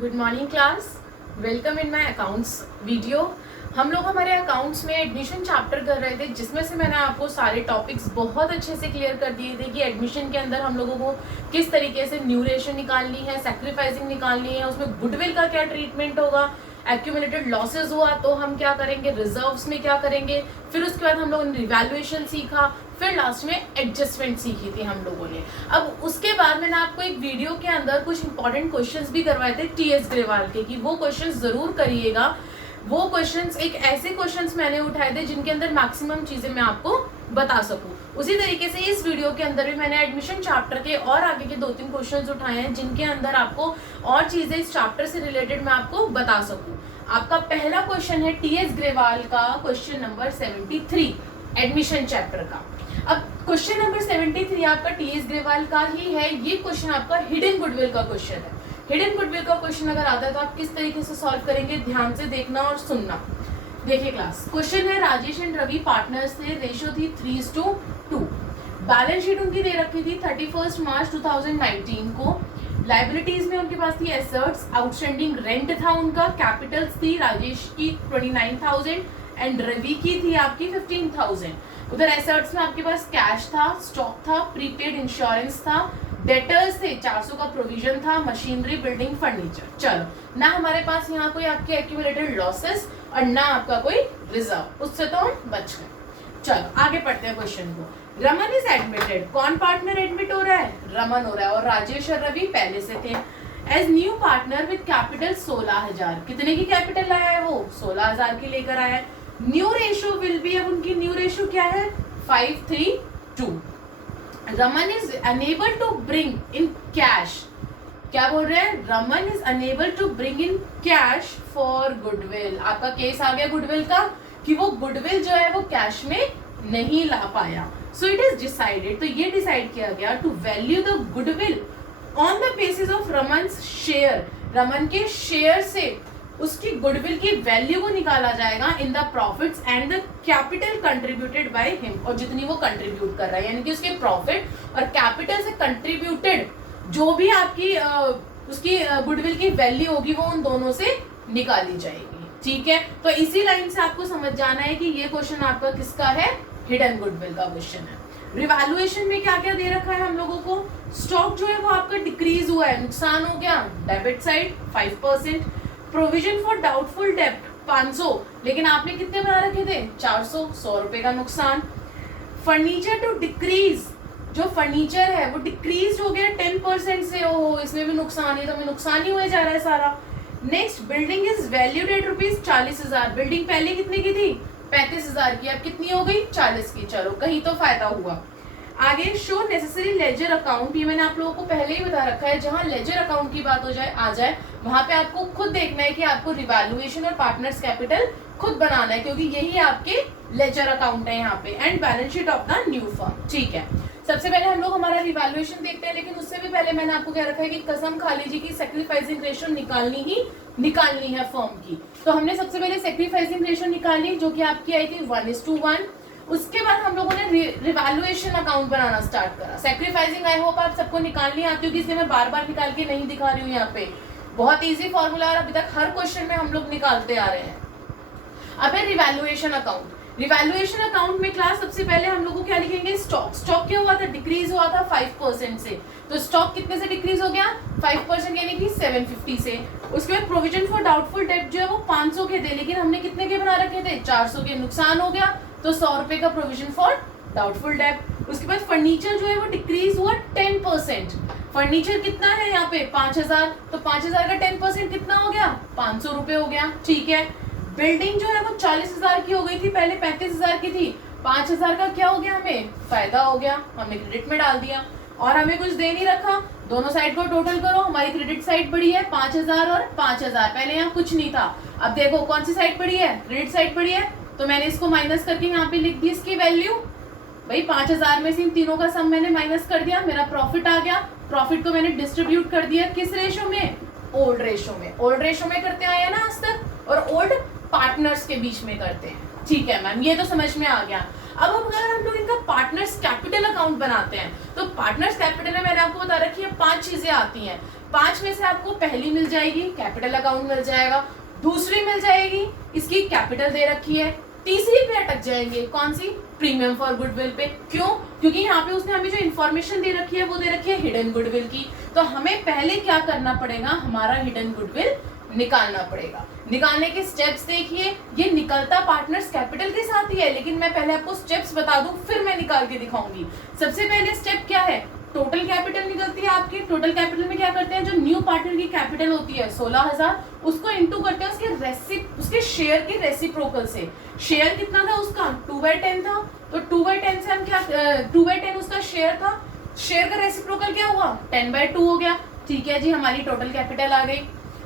Good morning class, welcome in my accounts video. हम लोग हमारे अकाउंट्स में एडमिशन चैप्टर कर रहे थे, जिसमें से मैंने आपको सारे टॉपिक्स बहुत अच्छे से क्लियर कर दिए थे कि एडमिशन के अंदर हम लोगों को किस तरीके से न्यूरेशन निकालनी है, सैक्रिफाइसिंग निकालनी है, उसमें गुडविल का क्या ट्रीटमेंट होगा, एक्यूमुलेटेड लॉसेज हुआ तो हम क्या करेंगे, रिजर्व्स में क्या करेंगे, फिर उसके बाद हम लोगों ने रिवैल्यूएशन सीखा, फिर लास्ट में एडजस्टमेंट सीखी थी हम लोगों ने। अब उसके बाद मैंने आपको एक वीडियो के अंदर कुछ इंपॉर्टेंट क्वेश्चंस भी करवाए थे टीएस ग्रेवाल के, कि वो क्वेश्चंस जरूर करिएगा। वो क्वेश्चंस एक ऐसे क्वेश्चंस मैंने उठाए थे जिनके अंदर मैक्सिमम चीजें मैं आपको बता सकूं। उसी तरीके से इस वीडियो के अंदर भी मैंने एडमिशन चैप्टर के और आगे के 2-3 क्वेश्चंस उठाए हैं जिनके अंदर आपको और चीजें इस चैप्टर से रिलेटेड मैं आपको बता सकूं। आपका पहला क्वेश्चन है टीएस ग्रेवाल का क्वेश्चन नंबर 73 एडमिशन चैप्टर का। अब क्वेश्चन नंबर 73 आपका टीएस ग्रेवाल का ही है। ये क्वेश्चन आपका हिडन गुडविल का क्वेश्चन है। हिडन गुडविल का क्वेश्चन अगर आता है तो आप किस तरीके से सॉल्व करेंगे, ध्यान से देखना और सुनना। देखिए क्लास, क्वेश्चन है राजेश एंड रवि पार्टनर्स थे, रेशियो थी 3:2। बैलेंस शीट उनकी दे रखी थी 31 मार्च 2019 को। लाइबिलिटीज में उनके पास थी एसेट्स, आउटस्टैंडिंग रेंट था उनका, कैपिटल्स थी राजेश की 29,000 एंड रवि की थी आपकी 15,000। उधर एसेट्स में आपके पास कैश था, स्टॉक था, प्रीपेड इंश्योरेंस था, डेटर्स थे, 400 का प्रोविजन था, मशीनरी, बिल्डिंग, फर्नीचर। चलो, ना हमारे पास यहाँ कोई आपके एक्यूमुलेटेड लॉसेस और ना आपका कोई रिजर्व, उससे तो हम बच गए। चलो आगे पढ़ते हैं क्वेश्चन को। रमन इज एडमिटेड, कौन पार्टनर एडमिट हो रहा है? रमन हो रहा है, और राजेश और रवि पहले से थे। As new partner with capital 16,000, कितने की कैपिटल लाया है वो? 16,000 की लेकर आया है। न्यू रेशियो विल बी, अब उनकी न्यू रेशियो क्या है? 5:3:2। Raman is unable to bring in cash, क्या बोल रहे हैं? Raman is unable to bring in cash for goodwill. आपका केस आ गया गुडविल का, कि वो गुडविल जो है वो कैश में नहीं ला पाया। सो इट इज डिसाइडेड, तो ये डिसाइड किया गया to value the goodwill on the basis of Raman's share. Raman के शेयर से उसकी गुडविल की वैल्यू को निकाला जाएगा in the profits and the capital contributed by him, और जितनी वो कंट्रीब्यूट कर रहा है, यानी कि उसके प्रॉफिट और कैपिटल से कंट्रीब्यूटेड जो भी आपकी उसकी गुडविल की वैल्यू होगी वो उन दोनों से निकाली जाएगी। ठीक है, तो इसी लाइन से आपको समझ जाना है कि ये क्वेश्चन आपका किसका है? हिडन गुडविल का क्वेश्चन है। रिवैल्यूएशन में क्या क्या दे रखा है हम लोगों को? स्टॉक जो है वो आपका डिक्रीज हुआ है, नुकसान हो गया, debit side 5%। Provision for doubtful डेब्ट 500, लेकिन आपने कितने बना रखे थे? 400, 100 रुपए का नुकसान। फर्नीचर टू डिक्रीज, जो फर्नीचर है वो डिक्रीज हो गया 10% से। ओहो, इसमें भी नुकसान है, तो हमें नुकसान ही हुए जा रहा है सारा। Next, building is valued eight ₹40,000। Building पहले कितने की थी? 35,000 की, अब कितनी हो गई? 40 की। चलो, कहीं तो फायदा हुआ। आगे, शो नेसेसरी लेजर अकाउंट, ये मैंने आप लोगों को पहले ही बता रखा है। जहां लेजर अकाउंट की बात आ जाए वहां पे आपको खुद देखना है कि आपको रिवैल्यूएशन और पार्टनर्स कैपिटल खुद बनाना है, क्योंकि यही आपके लेजर अकाउंट है यहाँ पे। And balance sheet of the new firm. ठीक है, सबसे पहले हम लोग हमारा रिवैल्यूएशन देखते हैं, लेकिन उससे भी पहले मैंने आपको क्या रखा है कि कसम खा लीजिए कि सैक्रिफाइसिंग रेशियो निकालनी है फर्म की। तो हमने सबसे पहले सैक्रिफाइसिंग रेशियो निकाली, जो कि आपकी आई थी 1:1। उसके बाद हम लोगों ने रिवैल्यूएशन अकाउंट बनाना स्टार्ट करा। सैक्रिफाइसिंग आई होप आप सबको निकालनी आती होगी, इसलिए मैं बार बार निकाल के नहीं दिखा रही हूँ यहाँ पे। बहुत इजी फॉर्मूला, और अभी तक हर क्वेश्चन में हम लोग निकालते आ रहे हैं। अब है रिवैल्यूएशन अकाउंट। रिवैल्यूएशन अकाउंट में क्लास सबसे पहले हम लोग को क्या लिखेंगे? स्टॉक। स्टॉक क्या हुआ था? डिक्रीज हुआ था 5% से। तो स्टॉक कितने से डिक्रीज हो गया? 5%, यानी कि 750 से। उसके बाद प्रोविजन फॉर डाउटफुल डेब्ट जो है वो 500 के थे, लेकिन हमने कितने के बना रखे थे? 400 के। नुकसान हो गया, तो 100 रुपए का प्रोविजन फॉर डाउटफुल डेब्ट। उसके बाद फर्नीचर जो है वो डिक्रीज हुआ 10%। फर्नीचर कितना है यहाँ पे? 5,000, तो 5,000 का 10% कितना हो गया? 500 रुपए हो गया। ठीक है, बिल्डिंग जो है वो 40,000 की हो गई थी, पहले 35,000 की थी। 5,000 का क्या हो गया? हमें फायदा हो गया, हमने क्रेडिट में डाल दिया, और हमें कुछ दे नहीं रखा। दोनों साइड को टोटल करो, हमारी क्रेडिट साइड बढ़ी है 5,000 और 5,000। पहले यहाँ कुछ नहीं था, अब देखो कौन सी साइड बढ़ी है? क्रेडिट साइड बढ़ी है, तो मैंने इसको माइनस करके यहाँ पे लिख दी इसकी वैल्यू। भाई 5,000 में से इन तीनों का सम मैंने माइनस कर दिया, मेरा प्रॉफिट आ गया। प्रॉफिट को मैंने डिस्ट्रीब्यूट कर दिया किस रेशो में? ओल्ड रेशो में। ओल्ड रेशो में करते आए हैं ना आज तक, और ओल्ड पार्टनर्स के बीच में करते हैं। ठीक है मैम, ये तो समझ में आ गया। अब अगर हम लोग इनका पार्टनर्स कैपिटल अकाउंट बनाते हैं, तो पार्टनर्स कैपिटल में मैंने आपको बता रखी है 5 चीजें आती हैं। 5 में से आपको पहली मिल जाएगी, कैपिटल अकाउंट मिल जाएगा, दूसरी मिल जाएगी, इसकी कैपिटल दे रखी है, तीसरी पे अटक जाएंगे, कौन सी, प्रीमियम फॉर गुडविल पे। क्यों? क्योंकि यहाँ पे उसने हमें जो इन्फॉर्मेशन दे रखी है वो दे रखी है हिडन गुडविल की। तो हमें पहले क्या करना पड़ेगा, हमारा हिडन गुडविल निकालना पड़ेगा। निकालने के स्टेप्स देखिए, ये निकलता पार्टनर्स कैपिटल के साथ ही है, लेकिन मैं पहले आपको स्टेप्स बता दूं फिर मैं निकाल के दिखाऊंगी। सबसे पहले स्टेप क्या है, टोटल कैपिटल निकलती है आपकी। टोटल कैपिटल में क्या करते हैं, जो न्यू पार्टनर की कैपिटल होती है 16,000, उसको इनटू करते हैं उसके शेयर के रेसिप्रोकल से। शेयर कितना था उसका, 2/10 था, तो 2/10 से हम क्या 2/10 उसका शेयर था, शेयर का रेसिप्रोकल क्या हुआ, 10/2 हो गया। ठीक है जी, हमारी टोटल कैपिटल आ गई।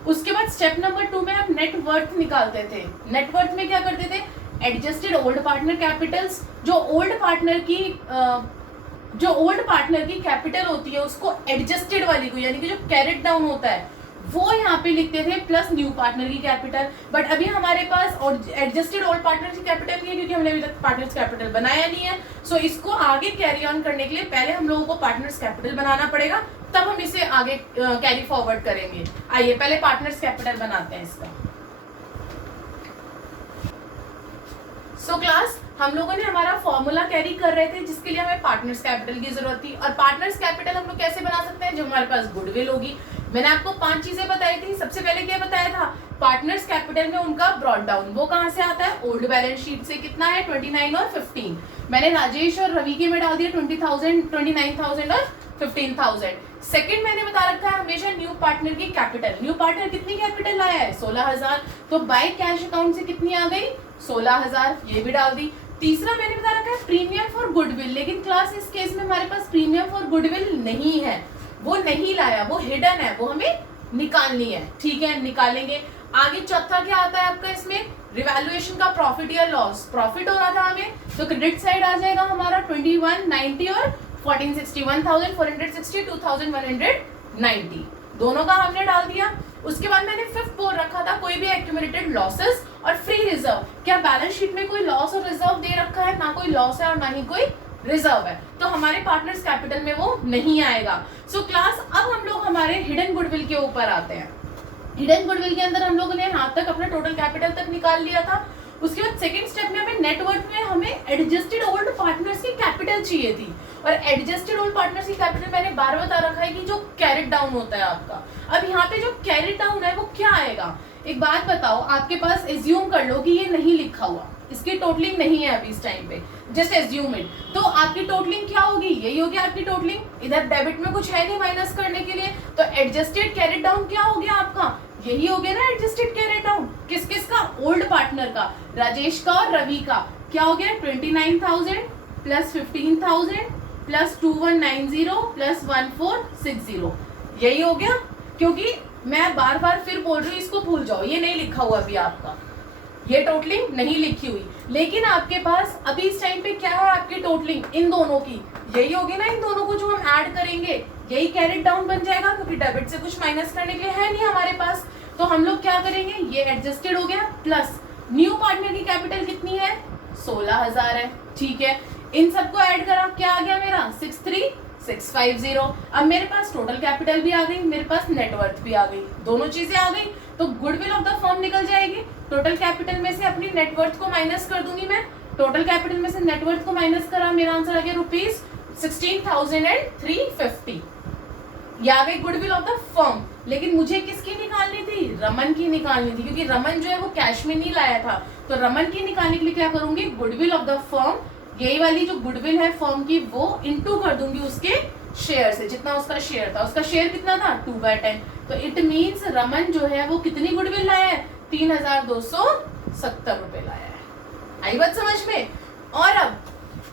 उसके बाद स्टेप नंबर 2 में हम नेट वर्थ निकालते थे। नेट वर्थ में क्या करते थे, एडजस्टेड ओल्ड पार्टनर कैपिटल्स, जो ओल्ड पार्टनर की कैपिटल होती है उसको एडजस्टेड वाली को, यानी कि जो कैरेट डाउन होता है वो यहाँ पे लिखते थे, प्लस न्यू पार्टनर की कैपिटल। बट अभी हमारे पास एडजस्टेड ओल्ड पार्टनर की कैपिटल नहीं है, क्योंकि हमने अभी तक पार्टनर्स कैपिटल बनाया नहीं है। सो इसको आगे कैरी ऑन करने के लिए पहले हम लोगों को पार्टनर्स कैपिटल बनाना पड़ेगा, तब हम इसे आगे कैरी फॉरवर्ड करेंगे। आइए पहले पार्टनर्स कैपिटल बनाते हैं इसका। सो क्लास, हम लोगों ने हमारा फॉर्मूला कैरी कर रहे थे जिसके लिए हमें पार्टनर्स कैपिटल की जरूरत थी। और पार्टनर्स कैपिटल हम लोग कैसे बना सकते हैं, जब हमारे पास गुडविल होगी। मैंने आपको 5 चीजें बताई थी। सबसे पहले क्या बताया था, पार्टनर्स कैपिटल में उनका ब्रॉड डाउन, वो कहां से आता है, ओल्ड बैलेंस शीट से। कितना है, 29 और 15। मैंने राजेश और रवि के में डाल दिया 20,000, 29,000 और 15,000। सेकंड मैंने बता रखा है हमेशा न्यू पार्टनर की कैपिटल। न्यू पार्टनर कितनी कैपिटल लाया है, 16,000, तो बाय कैश अकाउंट से कितनी आ गई, 16,000, ये भी डाल दी। तीसरा मैंने बता रखा है प्रीमियम फॉर गुडविल, लेकिन क्लास इस केस में हमारे पास प्रीमियम फॉर गुडविल नहीं है, वो नहीं लाया, वो हिडन है, वो हमें निकालनी है। ठीक है, निकालेंगे। आगे चौथा क्या आता है आपका इसमें, रिवैल्यूएशन का प्रॉफिट या लॉस। प्रॉफिट हो रहा था हमें, तो क्रेडिट साइड आ जाएगा हमारा 2190 और 1460, 1460, 2190, दोनों का हमने डाल दिया। उसके बाद मैंने फिफ्थ बोल रखा था कोई भी एक्यूमुलेटेड लॉसेस और फ्री रिजर्व। क्या बैलेंस शीट में कोई लॉस और रिजर्व दे रखा है, ना कोई लॉस है और ना ही कोई रिजर्व है, तो हमारे पार्टनर्स कैपिटल में वो नहीं आएगा। सो क्लास, अब हम लोग हमारे हिडन गुडविल के ऊपर आते हैं। हिडन गुडविल के अंदर हम लोगों ने यहाँ तक अपना टोटल कैपिटल तक निकाल लिया था। उसके बाद सेकंड स्टेप में हमें नेटवर्क में हमें एडजस्टेड ओल्ड पार्टनर्स की कैपिटल चाहिए थी। और एडजस्टेड ओल्ड पार्टनर्स की कैपिटल मैंने बार बता रखा है कि जो कैरेट डाउन होता है आपका। अब यहाँ पे जो कैरेट डाउन है वो क्या आएगा, एक बात बताओ, आपके पास एज्यूम कर लो कि ये नहीं लिखा हुआ, इसकी टोटलिंग नहीं है अभी इस टाइम पे, जस्ट एज्यूम इट, तो आपकी टोटलिंग क्या होगी, यही होगी आपकी टोटलिंग। इधर डेबिट में कुछ है नहीं माइनस करने के लिए, तो एडजस्टेड कैरेट डाउन क्या हो गया आपका, यही हो गया ना एडजस्टेड कैरेट डाउन। किस किस का, ओल्ड पार्टनर का, राजेश का और रवि का। क्या हो गया, 29,000 प्लस 15,000 प्लस 2190 प्लस 1460, यही हो गया। क्योंकि मैं बार बार फिर बोल रही हूँ, इसको भूल जाओ, ये नहीं लिखा हुआ अभी आपका, ये टोटलिंग नहीं लिखी हुई, लेकिन आपके पास अभी इस टाइम पे क्या है आपकी टोटलिंग, इन दोनों की यही होगी ना। इन दोनों को जो हम ऐड करेंगे यही कैरेट डाउन बन जाएगा, क्योंकि डेबिट से कुछ माइनस करने के लिए है नहीं हमारे पास। तो हम लोग क्या करेंगे, ये एडजस्टेड हो गया, प्लस न्यू पार्टनर की कैपिटल कितनी है, 16,000 है। ठीक है, इन सबको ऐड करा, क्या आ गया मेरा 63,650। अब मेरे पास टोटल कैपिटल भी आ गई, मेरे पास नेटवर्थ भी आ गई, दोनों चीजें आ गई, तो गुडविल ऑफ द फर्म निकल जाएगी। टोटल कैपिटल में से अपनी नेटवर्थ को माइनस कर दूंगी मैं, टोटल कैपिटल में से नेटवर्थ को माइनस करा, मेरा आंसर आ गया ₹16,350। ये आ गई गुडविल ऑफ द फर्म। लेकिन मुझे किसकी निकालनी थी, रमन की निकालनी थी, क्योंकि रमन जो है वो कैश में नहीं लाया था। तो रमन की निकालने के लिए क्या करूंगी, गुडविल ऑफ द फर्म, यही वाली जो गुडविल है फर्म की, वो इनटू कर दूंगी उसके शेयर से, जितना उसका शेयर था। उसका शेयर कितना था, 2/10। तो इट मीन्स रमन जो है वो कितनी गुडविल लाया है, 3,270 रुपए लाया है। आई बात समझ में। और अब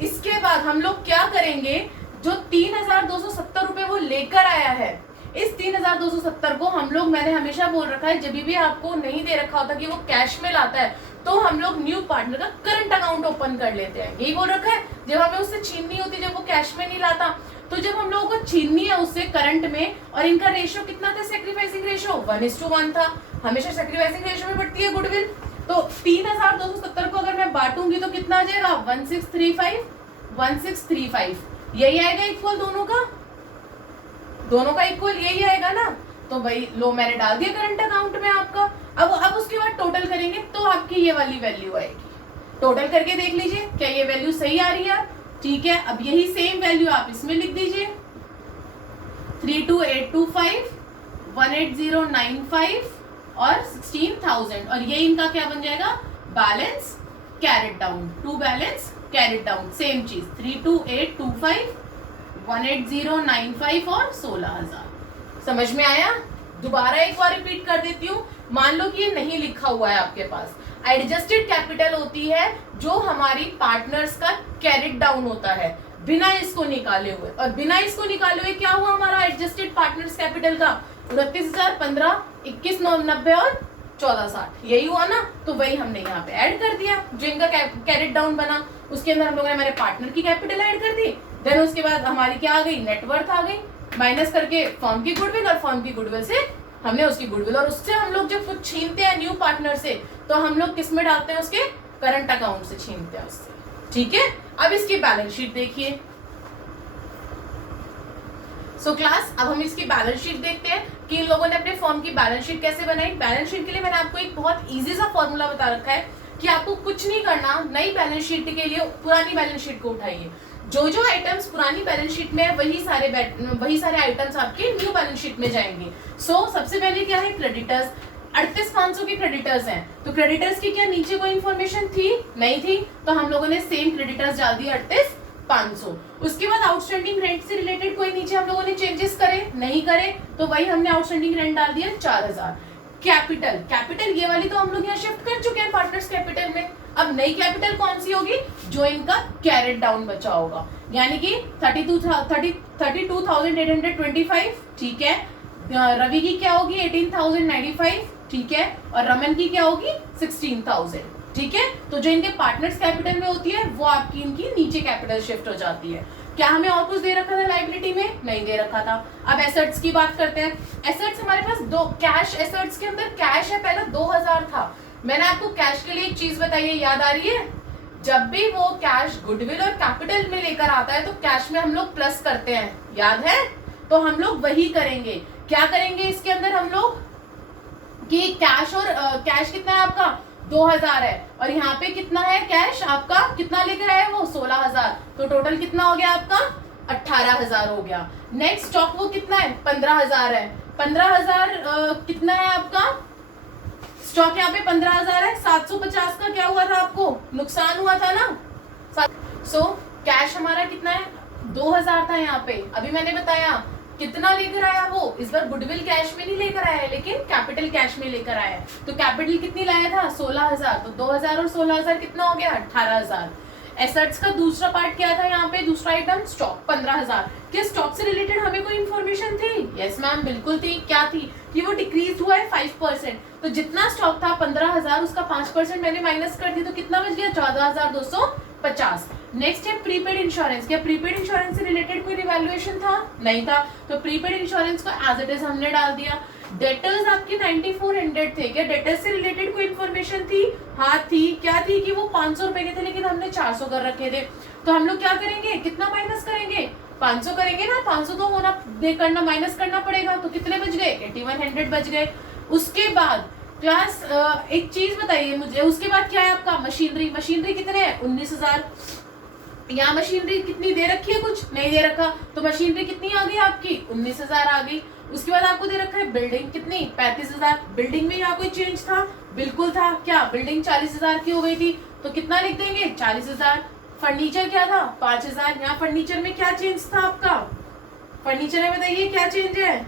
इसके बाद हम लोग क्या करेंगे, जो 3,270 रुपए वो लेकर आया है, इस 3,270 को हम लोग, मैंने हमेशा बोल रखा है, जब भी आपको नहीं दे रखा होता कि वो कैश में लाता है, तो हम लोग न्यू पार्टनर का करंट अकाउंट ओपन कर लेते हैं। यही बोल रखा है, जब हमें उससे छीननी होती, जब वो कैश में नहीं लाता, तो जब हम लोगों को छीननी है उससे करंट में, और इनका रेशियो कितना था, सेक्रीफाइसिंग रेशियो 1:1 था। हमेशा सेक्रीफाइसिंग रेशियो में बढ़ती है गुडविल। तो 3,270 को अगर मैं बांटूंगी तो कितना आ जाएगा, 1635, यही आएगा इक्वल, दोनों का इक्वल यही आएगा ना। तो भाई लो मैंने डाल दिया करंट अकाउंट में आपका। अब उसके बाद टोटल करेंगे तो आपकी ये वाली वैल्यू आएगी। टोटल करके देख लीजिए क्या ये वैल्यू सही आ रही है। ठीक है, अब यही सेम वैल्यू आप इसमें लिख दीजिए 32825, 18095 और 16000, और ये इनका क्या बन जाएगा, balance carried down, to balance carried down, same चीज 32825, 18095 और 16000। समझ में आया? दोबारा एक बार रिपीट कर देती हूँ। मान लो कि ये नहीं लिखा हुआ है आपके पास, एडजस्टेड कैपिटल होती है जो हमारी पार्टनर्स का कैरेट डाउन होता है बिना इसको निकाले हुए, और बिना इसको निकाले हुए क्या हुआ हमारा एडजस्टेड पार्टनर्स कैपिटल का 29,000, 15, 21,990 और 1460, यही हुआ ना। तो वही हमने यहाँ पे ऐड कर दिया जो इनका कैरेट डाउन बना, उसके अंदर हम लोगों ने हमारे पार्टनर की कैपिटल ऐड कर दी। देन उसके बाद हमारी क्या आ गई, नेटवर्थ आ गई, माइनस करके फर्म की गुडविल, और फर्म की गुडविल से हमने उसकी गुडविल, और उससे हम लोग जब कुछ छीनते हैं न्यू पार्टनर से तो हम लोग किस में डालते हैं, उसके करंट अकाउंट से छीनते हैं उससे। ठीक है, अब इसकी बैलेंस शीट देखिए। सो क्लास, अब हम इसकी बैलेंस शीट देखते हैं कि इन लोगों ने अपने फर्म की बैलेंस शीट कैसे बनाई। बैलेंस शीट के लिए मैंने आपको एक बहुत इजी सा फॉर्मूला बता रखा है कि आपको कुछ नहीं करना, नई बैलेंस शीट के लिए पुरानी बैलेंस शीट को उठाइए, जो जो आइटम्स पुरानी बैलेंस शीट में है वही सारे आइटम्स आपके न्यू बैलेंस शीट में जाएंगे। सो सबसे पहले क्या है, क्रेडिटर्स 38,500 के क्रेडिटर्स हैं, तो क्रेडिटर्स की क्या नीचे कोई इन्फॉर्मेशन थी, नहीं थी, तो हम लोगों ने सेम क्रेडिटर्स डाल दिए 38,500। उसके बाद आउटस्टैंडिंग रेंट से रिलेटेड कोई नीचे हम लोगों ने चेंजेस करे, नहीं करे, तो वही हमने आउटस्टैंडिंग रेंट डाल दिया 4,000। कैपिटल ये वाली तो हम लोग यहाँ शिफ्ट कर चुके हैं पार्टनर्स कैपिटल में। अब नई कैपिटल कौन सी होगी, जो इनका कैरेट डाउन बचा होगा, यानी कि 32,825। ठीक है, रवि की क्या होगी 18,095। ठीक है, और रमन की क्या होगी 16,000। ठीक है, तो जो इनके पार्टनर्स कैपिटल में होती है वो आपकी इनकी नीचे कैपिटल शिफ्ट हो जाती है। क्या हमें और कुछ दे रखा था लायबिलिटी में, नहीं दे रखा था। अब एसेट्स की बात करते हैं। एसेट्स हमारे पास दो कैश, एसेट्स के अंदर कैश है, पहले 2,000 था। मैंने आपको कैश के लिए एक चीज बताई है, याद आ रही है, जब भी वो कैश गुडविल और कैपिटल में लेकर आता है तो कैश में हम लोग प्लस करते हैं, याद है? तो हम लोग वही करेंगे। क्या करेंगे इसके अंदर हम लोग कि कैश, और कैश कितना है आपका 2,000 है, और यहाँ पे कितना है कैश आपका, कितना लेकर आया वो 16,000, तो टोटल कितना हो गया आपका 18,000 हो गया। नेक्स्ट स्टॉक वो कितना है 15,000 है, 15,000 कितना है आपका स्टॉक, यहाँ पे 15,000 है। 750 का क्या हुआ था, आपको नुकसान हुआ था ना। सो कैश हमारा कितना है 2,000 था यहाँ पे। अभी मैंने बताया कितना लेकर आया वो, इस बार गुडविल कैश में नहीं लेकर आया है लेकिन कैपिटल कैश में लेकर आया है। तो कैपिटल कितनी लाया था 16,000, तो 2,000 और 16,000 कितना हो गया 18,000। एसेट्स का दूसरा पार्ट क्या था यहाँ पे, दूसरा आइटम स्टॉक 15,000। क्या स्टॉक से रिलेटेड हमें कोई इन्फॉर्मेशन थी? यस मैम, बिल्कुल थी। क्या थी कि वो डिक्रीज हुआ है 5%, तो जितना स्टॉक था 15,000 उसका 5% मैंने माइनस कर दी, तो कितना बच गया 14,250। नेक्स्ट है प्रीपेड इंश्योरेंस। क्या प्रीपेड इंश्योरेंस से रिलेटेड कोई रिवैल्यूएशन था? नहीं था, तो प्रीपेड इंश्योरेंस को एज इट इज हमने डाल दिया। डेटर्स आपके 9400 थे, क्या डेटर्स से रिलेटेड कोई इन्फॉर्मेशन थी? हाँ थी। क्या थी कि वो 500 रुपए के थे लेकिन हमने 400 कर रखे थे, तो हम लोग क्या करेंगे, कितना माइनस करेंगे 500 करेंगे ना, 500 तो होना दे करना माइनस करना पड़ेगा, तो कितने बच गए 8100 बच गए। उसके बाद क्लास एक चीज बताइए मुझे, उसके बाद क्या है आपका मशीनरी कितने है 19,000। यहाँ मशीनरी कितनी दे रखी है, कुछ नहीं दे रखा, तो मशीनरी कितनी आ गई आपकी 19,000 आ गई। उसके बाद आपको दे रखा है बिल्डिंग कितनी 35,000। बिल्डिंग में यहाँ कोई चेंज था? बिल्कुल था। क्या बिल्डिंग 40,000 की हो गई थी, तो कितना लिख देंगे 40,000। फर्नीचर क्या था 5,000। यहाँ फर्नीचर में क्या चेंज था आपका, फर्नीचर में बताइए क्या चेंज है,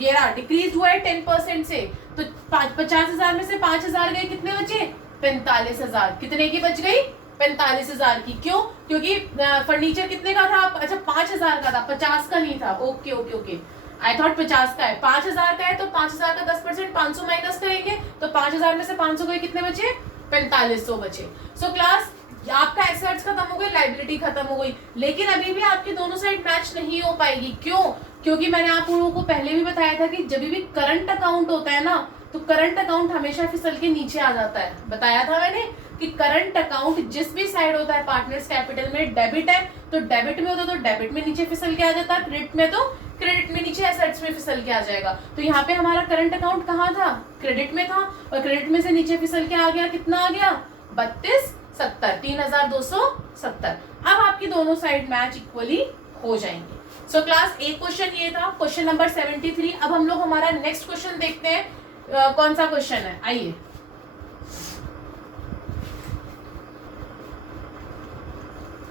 ये रहा डिक्रीज हुआ है 10% से, तो 50,000 में से 5,000 गए, कितने बचे 45,000। कितने की बच गई 45,000 की। क्यों? क्योंकि फर्नीचर कितने का था, अच्छा 5,000 का था, 50 का नहीं था। Okay okay okay, I thought 50 का है। 5,000 का है तो 5,000 का 10% 500 माइनस करेंगे, तो 5,000 में से 500 गए, कितने बचे 4500 बचे। सो क्लास आपका एसेट्स खत्म हो गई, लाइबिलिटी खत्म हो गई, लेकिन अभी भी आपकी दोनों साइड मैच नहीं हो पाएगी। क्यों? क्योंकि मैंने आप लोगों को पहले भी बताया था कि जब भी करंट अकाउंट होता है ना, तो करंट अकाउंट हमेशा फिसल के नीचे आ जाता है। बताया था मैंने कि करंट अकाउंट जिस भी साइड होता है पार्टनर्स कैपिटल में डेबिट है, तो डेबिट में होता तो डेबिट में नीचे फिसल के आ जाता, क्रेडिट में तो क्रेडिट में नीचे एसेट्स में फिसल के आ जाएगा। तो यहाँ पे हमारा करंट अकाउंट कहाँ था, क्रेडिट में था, और क्रेडिट में से नीचे फिसल के आ गया, कितना आ गया 3270, 3270। अब आपकी दोनों साइड मैच इक्वली हो जाएंगे। सो क्लास एक क्वेश्चन ये था, क्वेश्चन नंबर 73। अब हम लोग हमारा नेक्स्ट क्वेश्चन देखते हैं। कौन सा क्वेश्चन है, आइए।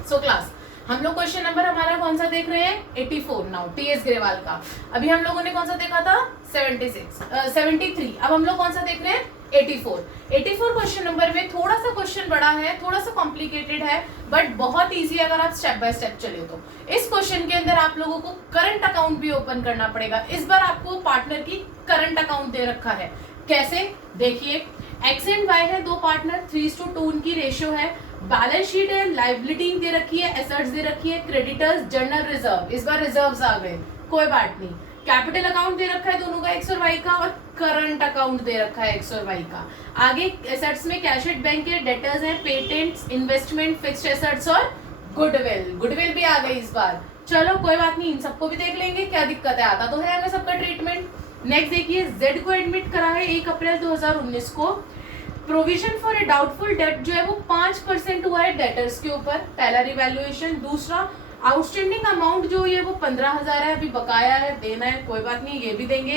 सो क्लास हम लोग क्वेश्चन नंबर हमारा कौन सा देख रहे हैं, 84 नाउ, टीएस ग्रेवाल का। अभी हम लोगों ने कौन सा देखा था, 73। अब हम लोग कौन सा देख रहे हैं, 84 क्वेश्चन नंबर में थोड़ा सा क्वेश्चन बड़ा है, थोड़ा सा कॉम्प्लिकेटेड है, बट बहुत इजी है अगर आप स्टेप बाय स्टेप चले तो। इस क्वेश्चन के अंदर आप लोगों को करंट अकाउंट भी ओपन करना पड़ेगा। इस बार आपको पार्टनर की करंट अकाउंट दे रखा है, कैसे देखिए, एक्स एंड वाई है, दो पार्टनर, 3:2 उनकी रेशियो है, बैलेंस शीट है, लाइबिलिटी दे रखी है, एसेट्स दे रखी है, क्रेडिटर्स, जनरल रिजर्व, इस बार रिजर्व्स आ गए, कोई बात नहीं, कैपिटल अकाउंट दे रखा है दोनों का, एक्स और वाई का, और करंट अकाउंट दे रखा है एक्स और वाई का। आगे एसेट्स में कैश एट बैंक है, डेटर्स है, पेटेंट्स, इन्वेस्टमेंट, फिक्स्ड एसेट्स और गुडविल भी आ गई इस बार। चलो कोई बात नहीं, इन सबको भी देख लेंगे, क्या दिक्कत है, आता तो है हमें सबका ट्रीटमेंट। नेक्स्ट देखिए, जेड को एडमिट करा है 1 अप्रैल 2019 को। Provision for a doubtful debt जो है वो 5% हुआ है डेटर्स के ऊपर, पहला रिवैल्यूएशन। दूसरा, आउटस्टैंडिंग अमाउंट जो है वो 15,000 है, अभी बकाया है, देना है, कोई बात नहीं, ये भी देंगे।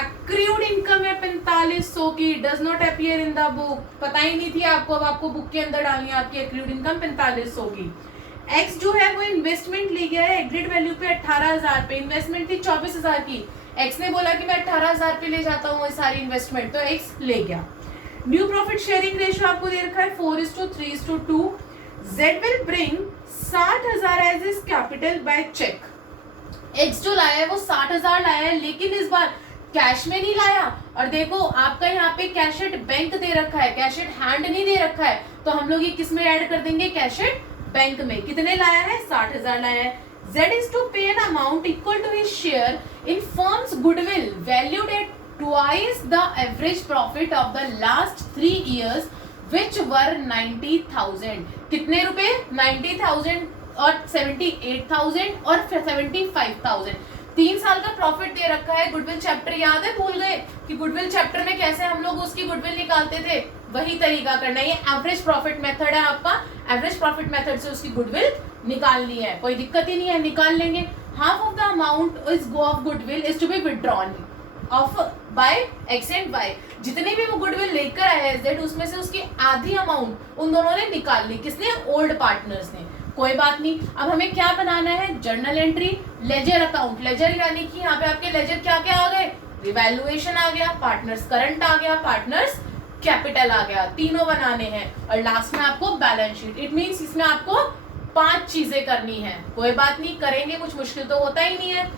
एक्रूड इनकम है 4500 की, does not appear in the book, पता ही नहीं थी आपको, अब आपको बुक के अंदर डालनी है आपकी एक्रूड इनकम 4500 की। एक्स जो है वो इन्वेस्टमेंट ले गया है एग्रीड वैल्यू पे 18,000 पे, इन्वेस्टमेंट थी 24,000 की, एक्स ने बोला कि मैं 18,000 पे ले जाता हूँ सारी इन्वेस्टमेंट, तो एक्स ले गया। न्यू प्रॉफिट शेयरिंग रेशियो आपको दे रखा है 4:3:2। Z will bring 60,000 as is capital by cheque. X जो लाया है वो 60,000 लाया है, लेकिन इस बार कैश में नहीं लाया, और देखो आपका यहाँ पे कैश एट बैंक दे रखा है, कैश एट हैंड नहीं दे रखा है, तो हम लोग ये किस में ऐड कर देंगे, कैश एट बैंक में। कितने लाया है, 60,000 लाया है। Z is to pay an amount equal to his share in firm's goodwill valued at twice the average profit of the last 3 years which were 90,000। कितने रुपए, 90,000 और 78,000 और 75,000। 3 साल का प्रॉफिट दे रखा है। गुडविल चैप्टर याद है, भूल गए कि गुडविल चैप्टर में कैसे हम लोग उसकी गुडविल निकालते थे, वही तरीका करना है। ये एवरेज प्रॉफिट मेथड है आपका, एवरेज प्रॉफिट मेथड से उसकी गुडविल निकालनी है, कोई दिक्कत ही नहीं है, निकाल लेंगे। Half of the amount is of goodwill is to be withdrawn of by X and Y. जितने भी वो गुडविल लेकर आया है जेड, उसमें से उसकी आधी अमाउंट उन दोनों ने निकाल ली, किसने, ओल्ड पार्टनर्स ने, कोई बात नहीं। अब हमें क्या बनाना है, journal entry, ledger account. Ledger यानी कि यहाँ पे आपके लेजर क्या क्या आ गए, रिवैल्यूएशन आ गया, पार्टनर्स करंट आ गया, पार्टनर्स कैपिटल आ गया, तीनों बनाने हैं, और लास्ट में आपको बैलेंस शीट। इट मींस इसमें आपको 5 चीजें करनी है, कोई बात नहीं, करेंगे, कुछ मुश्किल तो होता ही नहीं है।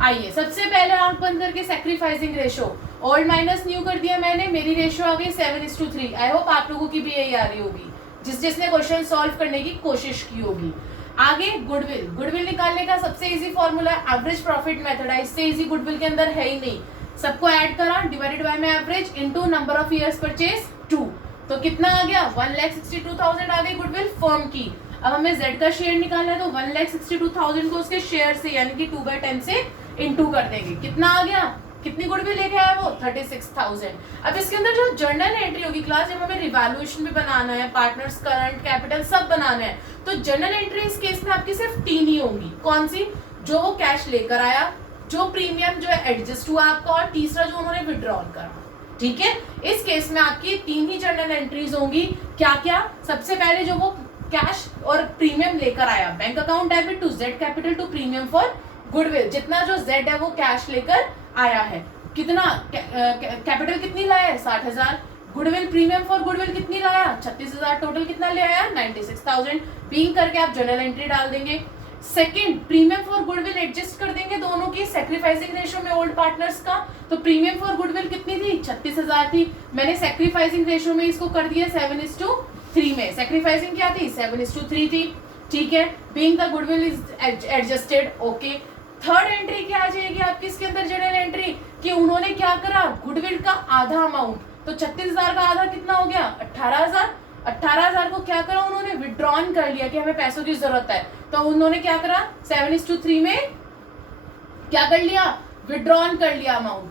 आइए सबसे पहले आंख बंद करके sacrificing ratio, old minus new कर दिया मैंने, मेरी रेशो आ गई 7:3। आई होप आप लोगों की भी यही आ रही होगी, जिसने क्वेश्चन सॉल्व करने की कोशिश की होगी। आगे गुडविल निकालने का सबसे easy formula average profit method है, इससे इजी गुडविल के अंदर है ही नहीं। सबको ऐड करा, डिवाइडेड बाय में average into number of years purchase 2, तो कितना आ गया, 1,62,000 आ गई गुडविल फर्म की। अब हमें Z का शेयर निकालना है, तो 1,62,000 को उसके शेयर से यानी कि 2/10 से इनटू कर देंगे, कितना आ गया, कितनी गुडविल लेके आया वो, 36,000। अब इसके अंदर जो जर्नल एंट्री होगी क्लास, जब हमें रिवैल्यूएशन भी बनाना है, पार्टनर्स करंट कैपिटल सब बनाना है, तो जर्नल एंट्री इस केस में आपकी सिर्फ 3 ही होंगी। कौन सी, जो वो कैश लेकर आया, जो प्रीमियम जो है एडजस्ट हुआ आपका, और तीसरा जो उन्होंने विड्रॉल करा, ठीक है। इस केस में आपकी 3 ही जर्नल एंट्रीज होंगी। क्या क्या, सबसे पहले जो वो कैश और प्रीमियम लेकर आया, bank account debit to Z capital to premium for goodwill, जितना जो जेड है वो कैश लेकर आया है, कितना कैपिटल कितनी लाया है, 60,000। गुडविल प्रीमियम फॉर गुडविल कितनी लाया, 36,000। टोटल कितना ले आया, 96,000। पिंग करके आप जर्नल एंट्री डाल देंगे। Second, premium for goodwill adjust कर देंगे दोनों की सैक्रिफाइसिंग रेशियो में ओल्ड पार्टनर्स का, तो प्रीमियम फॉर गुडविल कितनी थी, 36,000 थी, मैंने सैक्रिफाइसिंग रेशियो में इसको कर दिया 7:3 में। सैक्रिफाइसिंग क्या थी, 7:3 थी, ठीक है। Being the goodwill is adjusted, okay. Third entry क्या आ जाएगी आपकी इसके अंदर, जर्नल एंट्री, कि उन्होंने क्या करा, गुडविल का आधा अमाउंट, तो 36,000 का आधा कितना हो गया, 18,000। 18,000 को क्या करा उन्होंने, विड्रॉन कर लिया कि हमें पैसों की जरूरत है, तो उन्होंने क्या करा, 7:3 में क्या कर लिया, विड्रॉन कर लिया अमाउंट,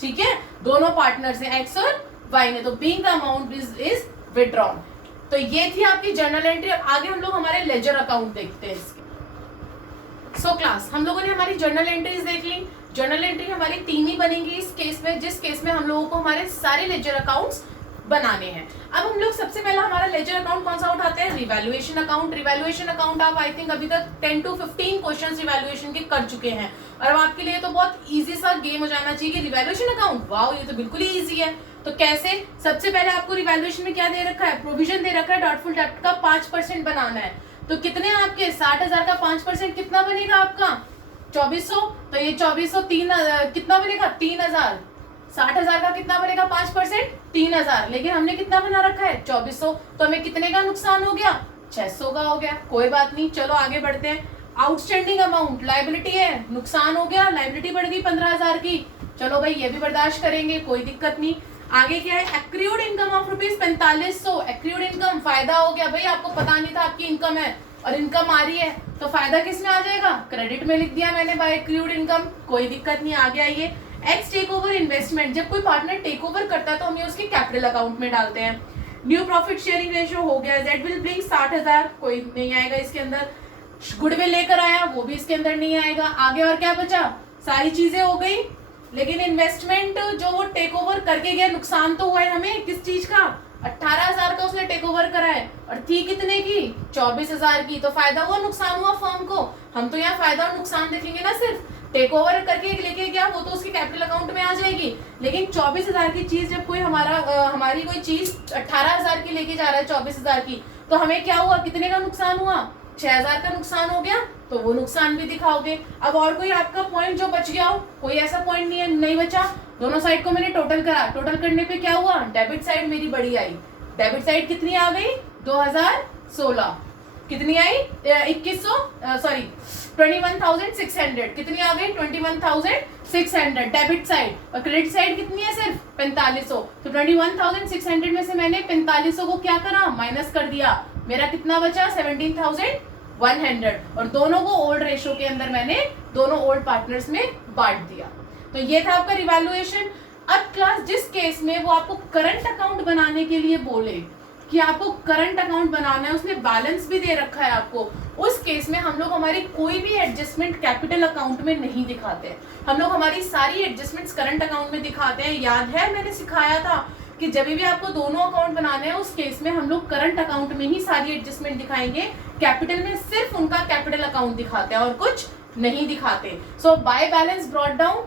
ठीक है, दोनों पार्टनर से एक्स और वाई ने, तो being the amount is withdrawn. तो ये थी आपकी जर्नल एंट्री। अब आगे हम लोग हमारे लेजर अकाउंट देखते हैं इसके। सो क्लास, हम लोगों ने हमारी जर्नल एंट्रीज देख ली। जर्नल एंट्री हमारी 3 ही बनेंगी इस केस में, जिस केस में हम लोगों को हमारे सारे लेजर अकाउंट्स बनाने हैं। अब हम लोग सबसे पहला हमारा लेजर अकाउंट कौन सा उठाते हैं, रिवैल्यूएशन अकाउंट। रिवैल्यूएशन अकाउंट आप आई थिंक अभी तक 10 to 15 क्वेश्चंस रिवैल्यूएशन के कर चुके हैं, और अब आपके लिए तो बहुत इजी सा गेम हो जाना चाहिए कि रिवैल्यूएशन अकाउंट, वाओ ये तो बिल्कुल ही इजी है। तो कैसे, सबसे पहले आपको रिवैल्यूएशन में क्या दे रखा है, प्रोविजन दे रखा है डॉटफुल डेब्ट का 5% बनाना है। तो कितने आपके 60,000 का 5% कितना बनेगा आपका 2400, तो ये 2400 कितना बनेगा 3000, 60,000 का कितना बनेगा 5% 3000, लेकिन हमने कितना बना रखा है 2400, तो हमें कितने का नुकसान हो गया 600 का हो गया। कोई बात नहीं, चलो आगे बढ़ते हैं। आउटस्टैंडिंग अमाउंट लायबिलिटी है, नुकसान हो गया, लायबिलिटी बढ़ गई 15,000 की, चलो भाई ये भी बर्दाश्त करेंगे, कोई दिक्कत नहीं। आगे क्या है, accrued income of ₹4500। Accrued income फायदा हो गया, भाई आपको पता नहीं था आपकी इनकम है और इनकम आ रही है, तो फायदा किस में आ जाएगा, क्रेडिट में लिख दिया मैंने बाय एक्रूड इनकम, कोई दिक्कत नहीं। आगे आइए, एक्स टेक ओवर इन्वेस्टमेंट, जब कोई पार्टनर टेक ओवर करता है तो हम ये उसके कैपिटल अकाउंट में डालते हैं। न्यू प्रॉफिट शेयरिंग रेशियो हो गया, जेड विल ब्रिंग 60,000, कोई नहीं आएगा इसके अंदर। गुडविल लेकर आया, वो भी इसके अंदर नहीं आएगा। आगे और क्या बचा, सारी चीजें हो गई, लेकिन इन्वेस्टमेंट जो वो टेक ओवर करके गया, नुकसान तो हुआ है हमें किस चीज का, 18,000 का उसने टेक ओवर करा है, और थी कितने की 24,000 की, तो फायदा हुआ नुकसान हुआ फर्म को, हम तो यहाँ फायदा और नुकसान देखेंगे ना, सिर्फ टेक ओवर करके लेके गया वो तो उसके कैपिटल अकाउंट में आ जाएगी, लेकिन 24,000 की चीज जब कोई हमारी कोई चीज 18,000 की लेके जा रहा है 24,000 की, तो हमें क्या हुआ, कितने का नुकसान हुआ 6,000 का नुकसान हो गया, तो वो नुकसान भी दिखाओगे। अब और कोई आपका पॉइंट जो बच गया हो, कोई ऐसा पॉइंट नहीं है, नहीं बचा, दोनों साइड को मैंने टोटल करा, टोटल करने पे क्या हुआ, डेबिट साइड मेरी बड़ी आई, डेबिट साइड कितनी आ गई 2016, कितनी आई 21,600, कितनी आ गई 21,600 डेबिट साइड, और क्रेडिट साइड कितनी है सिर्फ 4500, तो 21,600 में से मैंने 4500 को क्या करा, माइनस कर दिया, मेरा कितना बचा 17,100, और दोनों को ओल्ड रेशो के अंदर मैंने दोनों ओल्ड पार्टनर्स में बांट दिया। तो ये था आपका रिवैल्यूएशन। अब क्लास, जिस केस में वो आपको करंट अकाउंट बनाने के लिए बोले कि आपको करंट अकाउंट बनाना है, उसने बैलेंस भी दे रखा है आपको, उस केस में हम लोग हमारी कोई भी एडजस्टमेंट कैपिटल अकाउंट में नहीं दिखाते हैं, हम लोग हमारी सारी एडजस्टमेंट्स करंट अकाउंट में दिखाते हैं। याद है मैंने सिखाया था कि जब भी आपको दोनों अकाउंट बनाने हैं, उस केस में हम लोग करंट अकाउंट में ही सारी एडजस्टमेंट दिखाएंगे, कैपिटल में सिर्फ उनका कैपिटल अकाउंट दिखाते हैं और कुछ नहीं दिखाते। सो बाय बैलेंस ब्रॉट डाउन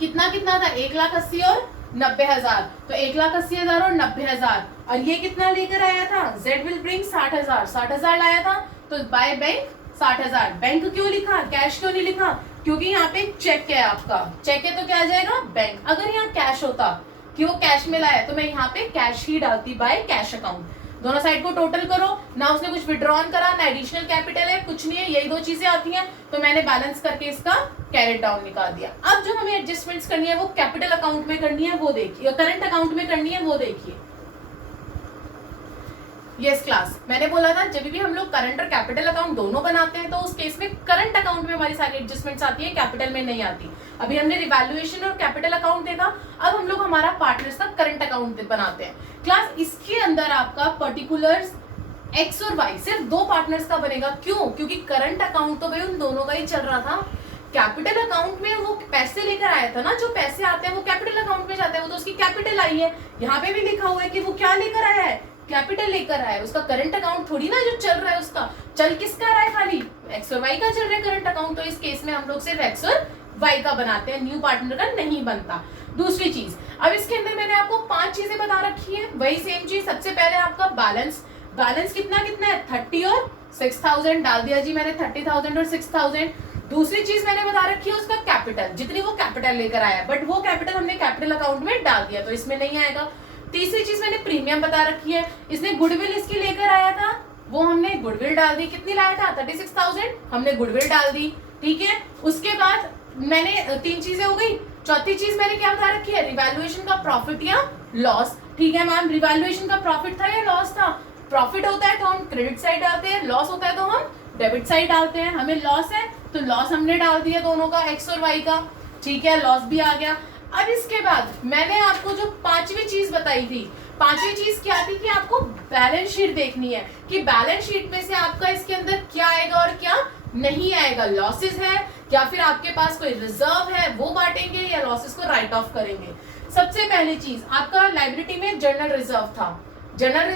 कितना कितना था, 1,80,000 और 90,000, तो 1,80,000 और 90,000, और ये कितना लेकर आया था, जेड विल ब्रिंग 60,000, 60,000 लाया था, तो बाय बैंक 60,000। बैंक क्यों लिखा, कैश क्यों नहीं लिखा, क्योंकि यहाँ पे चेक है आपका, चेक है तो क्या आ जाएगा बैंक। अगर यहाँ कैश होता कि वो कैश में लाया, तो मैं यहाँ पे कैश ही डालती बाय कैश अकाउंट। दोनों साइड को टोटल करो ना, उसने कुछ विड्रॉन करा ना एडिशनल कैपिटल है, कुछ नहीं है, यही दो चीजें आती हैं, तो मैंने बैलेंस करके इसका कैरेट डाउन निकाल दिया। अब जो हमें एडजस्टमेंट्स करनी है वो कैपिटल अकाउंट में करनी है, वो देखिए, करंट अकाउंट में करनी है, वो देखिए। यस क्लास, मैंने बोला था जब भी हम लोग करंट और कैपिटल अकाउंट दोनों बनाते हैं, तो उस केस में करंट अकाउंट में हमारी सारी एडजस्टमेंट्स आती है, कैपिटल में नहीं आती। अभी हमने रिवैल्यूएशन और कैपिटल अकाउंट देखा, अब हम लोग हमारा पार्टनर्स का करंट अकाउंट बनाते हैं। क्लास, इसके अंदर आपका पर्टिकुलर्स एक्स और वाई सिर्फ दो पार्टनर्स का बनेगा। क्यों, क्योंकि करंट अकाउंट तो भाई उन दोनों का ही चल रहा था, कैपिटल अकाउंट में वो पैसे लेकर आया था ना, जो पैसे आते हैं वो कैपिटल अकाउंट में जाते हैं, वो तो उसकी कैपिटल आई है। यहाँ पे भी लिखा हुआ है कि वो क्या लेकर आया है, कैपिटल लेकर आया है, उसका करंट अकाउंट थोड़ी ना जो चल रहा है, उसका चल किसका रहा है, खाली एक्स और वाई का चल रहा है करंट अकाउंट। तो इस केस में हम लोग सिर्फ एक्स और वाई का बनाते हैं, न्यू पार्टनर का नहीं बनता। दूसरी चीज, अब इसके अंदर मैंने आपको 5 चीजें बता रखी है, वही सेम चीज। सबसे पहले आपका बैलेंस, बैलेंस कितना कितना है 30 और 6,000 डाल दिया जी मैंने, 30,000 और 6,000। दूसरी चीज मैंने बता रखी है उसका कैपिटल, जितनी वो कैपिटल लेकर आया, बट वो कैपिटल हमने कैपिटल अकाउंट में डाल दिया, तो इसमें नहीं आएगा। तीसरी चीज मैंने प्रीमियम बता रखी है, इसने गुडविल इसकी लेकर आया था, वो हमने गुडविल डाल दी, कितनी लाया था 36,000, हमने गुडविल डाल दी, ठीक है। उसके बाद मैंने 3 चीजें हो गई। चौथी चीज मैंने क्या बता रखी है, रिवैल्यूएशन का प्रॉफिट या लॉस। ठीक है मैम, रिवैल्यूएशन का प्रॉफिट था या लॉस था, प्रॉफिट होता है तो हम क्रेडिट साइड डालते हैं, लॉस होता है तो हम डेबिट साइड डालते हैं, हमें लॉस है तो लॉस हमने डाल दिया दोनों का, एक्स और वाई का, ठीक है, लॉस भी आ गया। अब इसके बाद मैंने आपको जो पांचवी चीज बताई थी, पांचवी चीज क्या थी कि आपको बैलेंस शीट देखनी है कि बैलेंस शीट में से आपका इसके अंदर क्या आएगा और क्या नहीं आएगा, लॉसेस है या फिर आपके पास कोई रिजर्व है वो बांटेंगे या लॉसेस को राइट ऑफ करेंगे। सबसे पहली चीज आपका लायबिलिटी में जनरल रिजर्व था, जनरल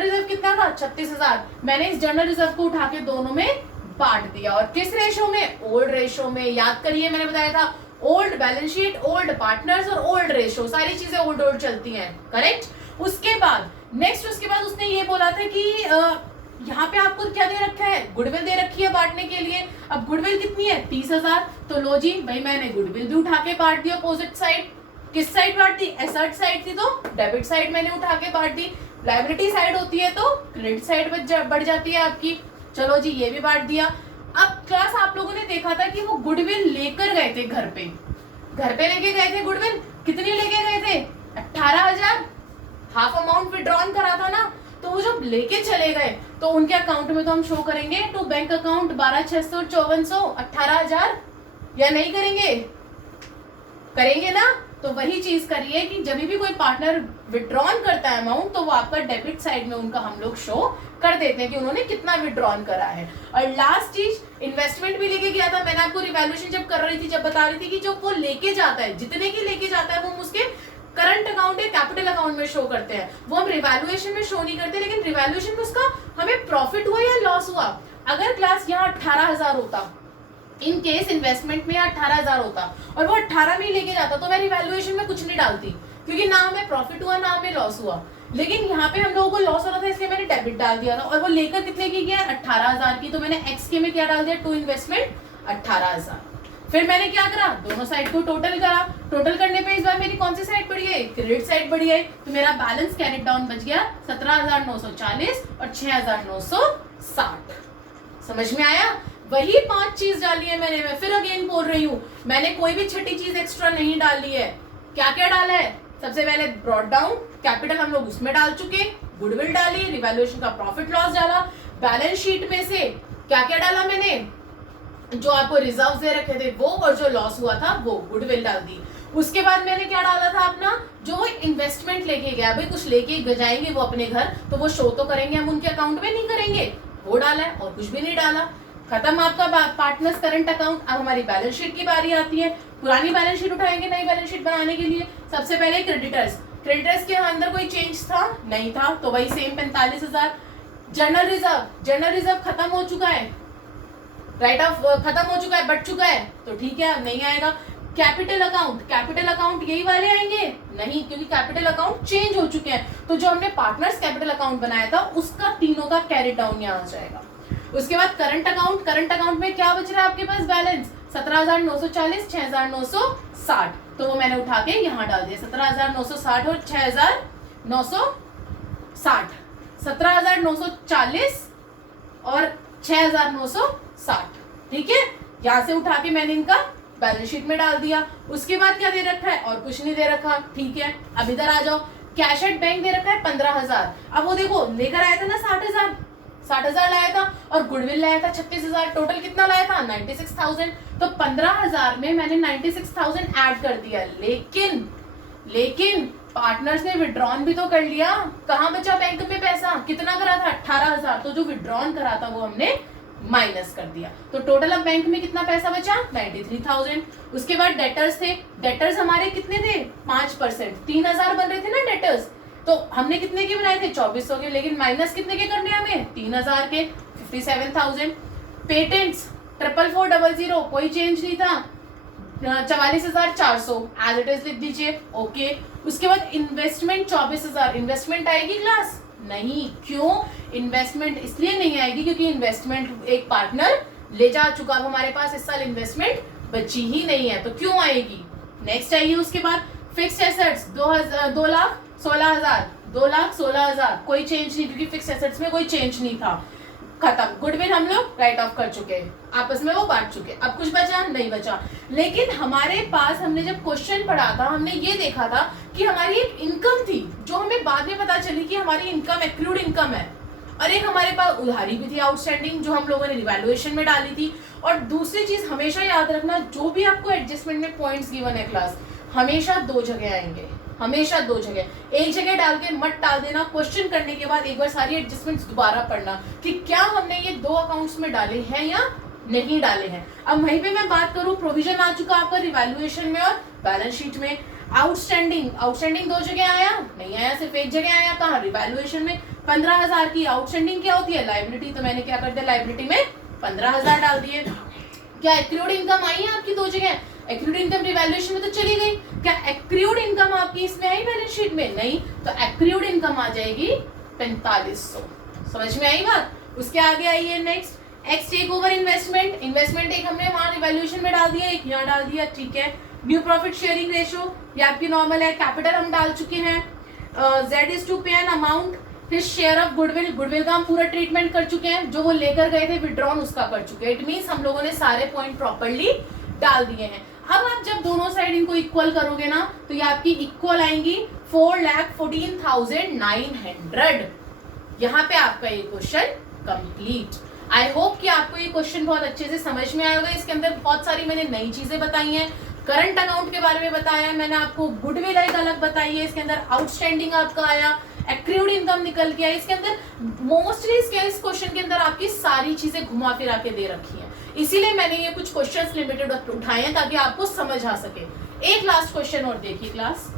रिजर्व कितना था 36,000। मैंने इस जनरल रिजर्व को उठा के दोनों में बांट दिया और किस रेशो में, ओल्ड रेशो में। याद करिए मैंने बताया था old balance sheet, old partners और ओल्ड रेशो, सारी चीजें ओल्ड चलती हैं, करेक्ट। उसके बाद नेक्स्ट, उसके बाद उसने ये बोला था कि यहाँ पे आपको क्या दे रखा है, गुडविल दे रखी है बांटने के लिए। अब गुडविल कितनी है 30,000, तो लो जी भाई मैंने गुडविल भी उठा के बांट दिया अपोजिट साइड। किस साइड बांट दी, एसेट साइड थी तो डेबिट साइड मैंने उठा के बांट दी, लायबिलिटी साइड होती है तो क्रेडिट साइड बढ़ जाती है आपकी। चलो जी ये भी बांट दिया। अब क्लास आप लोगों ने देखा था कि वो गुडविल लेकर गए थे घर पे लेके गए थे गुडविल, कितनी लेके गए थे 18,000, हाफ अमाउंट विड्रॉन करा था ना, तो वो जब लेके चले गए तो उनके अकाउंट में तो हम शो करेंगे टू बैंक अकाउंट 12,600 5400 18,000, या नहीं करेंगे, करेंगे ना। तो वही चीज करिए कि जब भी कोई पार्टनर विड्रॉन करता है अमाउंट तो वो आपका डेबिट साइड में उनका हम लोग शो कर देते हैं कि उन्होंने कितना विड्रॉन करा है। और लास्ट चीज इन्वेस्टमेंट भी लेके गया था, मैंने आपको रिवैल्यूएशन जब कर रही थी जब बता रही थी कि जो वो लेके जाता है, जितने की लेके जाता है वो उसके करंट अकाउंट या कैपिटल अकाउंट में शो करते हैं, वो हम रिवैल्यूएशन में शो नहीं करते। लेकिन रिवैल्यूएशन में उसका हमें प्रॉफिट हुआ या लॉस हुआ, अगर क्लास यहाँ 18,000 होता, इन केस इन्वेस्टमेंट में 18,000 होता और वो 18 में ही लेके जाता तो मैं रिवैल्यूएशन में कुछ नहीं डालती, क्योंकि ना हमें प्रॉफिट हुआ ना हमें लॉस हुआ। लेकिन यहाँ पे हम लोगों को लॉस हो रहा था इसलिए मैंने डेबिट डाल दिया था, और वो लेकर कितने की गया 18,000 की, तो मैंने एक्स के में क्या डाल दिया, टू इन्वेस्टमेंट 18,000। फिर मैंने क्या करा, दोनों साइड को टोटल करा, टोटल करने पे इस बार मेरी कौन सी साइड बढ़ी है, क्रेडिट साइड बढ़ी है, तो मेरा बैलेंस कैरेट डाउन बच गया 17,940 और 6,960। समझ में आया। वही 5 चीज डाली है मैंने, मैं फिर अगेन बोल रही हूँ, मैंने कोई भी छठी चीज एक्स्ट्रा नहीं डाली है। क्या क्या डाला है, सबसे पहले ब्रॉट डाउन कैपिटल हम लोग उसमें डाल चुके, गुडविल डाली, रिवैल्यूएशन का प्रॉफिट लॉस डाला, बैलेंस शीट में से क्या क्या डाला मैंने, जो आपको रिजर्व दे रखे थे वो, और जो लॉस हुआ था वो गुडविल डाल दी। उसके बाद मैंने क्या डाला था अपना, जो वो इन्वेस्टमेंट लेके गया, भाई कुछ लेके जाएंगे वो अपने घर तो वो शो तो करेंगे, हम उनके अकाउंट में नहीं करेंगे, वो डाला है और कुछ भी नहीं डाला। खत्म आपका पार्टनर्स करंट अकाउंट। अब हमारी बैलेंस शीट की बारी आती है, पुरानी बैलेंस शीट उठाएंगे नई बैलेंस शीट बनाने के लिए। सबसे पहले क्रेडिटर्स के अंदर कोई चेंज था नहीं था, तो वही सेम 45,000। जनरल रिजर्व खत्म हो चुका है, राइट ऑफ खत्म हो चुका है, बट चुका है, तो ठीक है अब नहीं आएगा। कैपिटल अकाउंट यही वाले आएंगे नहीं, क्योंकि कैपिटल अकाउंट चेंज हो चुके हैं, तो जो हमने पार्टनर्स कैपिटल अकाउंट बनाया था उसका तीनों का कैरी डाउन यहाँ आ जाएगा। उसके बाद करंट अकाउंट में क्या बच रहा है आपके पास बैलेंस 17,940 6,960, तो वो मैंने उठा के यहाँ डाल दिया 17,960 और 6,960, 17,940 और 6,960, ठीक है। यहाँ से उठा के मैंने इनका बैलेंस शीट में डाल दिया। उसके बाद क्या दे रखा है, और कुछ नहीं दे रखा, ठीक है। अब इधर आ जाओ, कैश एट बैंक दे रखा है 15,000। अब वो देखो लेकर आया था ना 60,000 लाया था और गुडविल लाया था 36,000, टोटल कितना लाया था 96,000। तो 15,000 में मैंने 96,000 ऐड कर दिया, लेकिन पार्टनर्स ने विड्रॉन भी तो कर लिया। कहाँ बचा बैंक में पैसा, कितना करा था 18,000, तो जो विड्रॉन करा था वो हमने माइनस कर दिया, तो टोटल अब बैंक में कितना पैसा बचा 93,000। उसके बाद डेटर्स थे, डेटर्स हमारे कितने थे 5%, 3,000 बन रहे थे ना डेटर्स, तो हमने कितने के बनाए थे 2,400 के, लेकिन माइनस कितने के करने हमें 3,000 के 57,000। पेटेंट्स 44,400 कोई चेंज नहीं था 44,400 एज इट इज लिख दीजिए, ओके। उसके बाद इन्वेस्टमेंट 24,000, इन्वेस्टमेंट आएगी क्लास नहीं, क्यों इन्वेस्टमेंट इसलिए नहीं आएगी क्योंकि इन्वेस्टमेंट एक पार्टनर ले जा चुका, अब हमारे पास इस साल इन्वेस्टमेंट बची ही नहीं है, तो क्यों आएगी। नेक्स्ट आइए, उसके बाद फिक्स्ड एसेट्स 2,16,000 कोई चेंज नहीं, क्योंकि फिक्स्ड एसेट्स में कोई चेंज नहीं था, खत्म। गुडविल हम लोग राइट ऑफ कर चुके, आपस में वो बांट चुके, अब कुछ बचा नहीं बचा। लेकिन हमारे पास हमने जब क्वेश्चन पढ़ा था हमने ये देखा था कि हमारी एक इनकम थी, जो हमें बाद में पता चली कि हमारी इनकम एक्रूड इनकम है। और एक हमारे पास उधारी भी थी आउटस्टैंडिंग, जो हम लोगों ने रिवैल्यूएशन में डाली थी। और दूसरी चीज हमेशा याद रखना, जो भी आपको एडजस्टमेंट में पॉइंट्स गिवन है क्लास, हमेशा 2 जगह आएंगे, हमेशा 2 जगह। एक जगह डाल के मत डाल देना, क्वेश्चन करने के बाद एक बार सारी एडजस्टमेंट्स दोबारा पढ़ना कि क्या हमने ये 2 अकाउंट्स में डाले हैं या नहीं डाले हैं। अब वहीं पे मैं बात करूं, प्रोविजन आ चुका आपका रिवैल्यूएशन में और बैलेंस शीट में। आउटस्टैंडिंग 2 जगह आया नहीं आया, सिर्फ एक जगह आया, कहाँ, रिवैल्यूएशन में। 15,000 की आउटस्टैंडिंग क्या होती है, लायबिलिटी, तो मैंने क्या कर दिया, लायबिलिटी में 15,000 डाल दिए। क्या एक्रूड इनकम आई है आपकी 2 जगह, एक्रूड इनकम रिवैल्यूएशन में तो चली गई, क्या एक्रूड इनकम आपकी इसमें आई बैलेंस शीट में, नहीं, तो एक्रूड इनकम आ जाएगी 4500। समझ में आई बात। उसके आगे आई है next, X take over investment. Investment एक हमने वहां रिवैल्यूएशन में डाल दिया, एक यहाँ डाल दिया, ठीक है। न्यू प्रॉफिट शेयरिंग रेशियो, ये आपकी नॉर्मल है। कैपिटल हम डाल चुके हैं। जेड इज टू पे an amount his share of goodwill, goodwill का हम पूरा ट्रीटमेंट कर चुके हैं, जो वो लेकर गए थे विड्रॉन उसका कर चुके हैं। इट मीन्स हम लोगों ने सारे पॉइंट प्रॉपर्ली डाल दिए हैं। अब आप जब दोनों साइड इनको इक्वल करोगे ना, तो ये आपकी इक्वल आएंगी 4,14,900। यहाँ पे आपका ये क्वेश्चन कंप्लीट। आई होप कि आपको ये क्वेश्चन बहुत अच्छे से समझ में आया होगा। इसके अंदर बहुत सारी मैंने नई चीजें बताई हैं, करंट अकाउंट के बारे में बताया है मैंने आपको, गुडविल एक अलग बताई है, इसके अंदर आउटस्टैंडिंग आपका आया, एक्रूड इनकम निकल के आया। इसके अंदर मोस्टली इस क्वेश्चन के अंदर आपकी सारी चीजें घुमा फिरा के दे रखी हैं, इसीलिए मैंने ये कुछ क्वेश्चंस लिमिटेड उठाए हैं ताकि आपको समझ आ सके। एक लास्ट क्वेश्चन और देखिए क्लास।